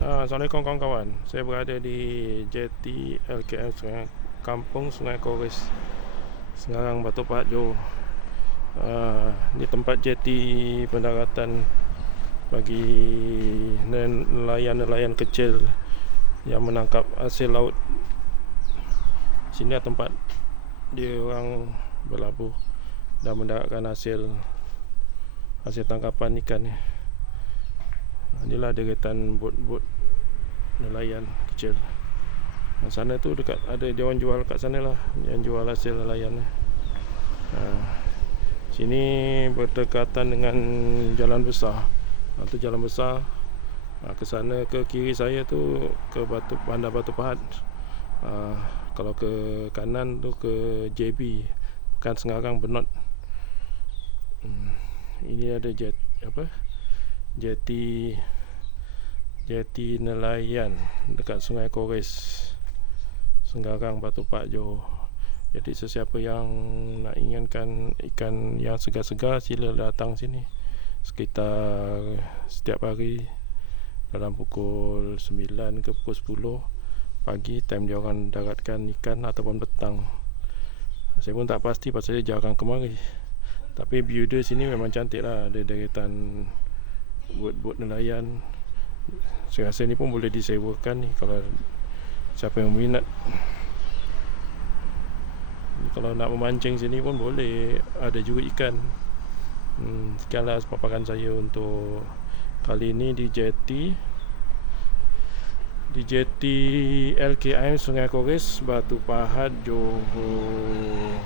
Assalamualaikum kawan-kawan. Saya berada di JT LKM Kampung Sungai Kores, Segarang Batu Pahat Johor. Ini tempat JT pendaratan bagi nelayan-nelayan kecil yang menangkap hasil laut. Sini tempat dia orang berlabuh dan mendaratkan hasil tangkapan ikan ni. Inilah deretan bot-bot nelayan kecil. Sana tu dekat ada dia orang jual kat sana lah, yang jual hasil nelayan ni. Sini berdekatan dengan jalan besar. Tu jalan besar. Ke sana ke kiri saya tu ke Bandar Batu Pahat. Kalau ke kanan tu ke JB, Pekan Segarang Benot. Ini ada jeti nelayan dekat Sungai Kores, Segarang Batu Pahat Johor. Jadi sesiapa yang nak inginkan ikan yang segar-segar, sila datang sini sekitar setiap hari dalam pukul 9 ke pukul 10 pagi, time dia orang daratkan ikan, ataupun petang. Saya pun tak pasti pasal dia jarang kemari. Tapi view dia sini memang cantik lah. Ada deretan bot-bot nelayan. Saya rasa ni pun boleh disewakan ni kalau siapa yang minat. Kalau nak memancing sini pun boleh, ada juga ikan. Sekianlah paparan saya untuk kali ini di JT LKM Sungai Kores, Batu Pahat, Johor.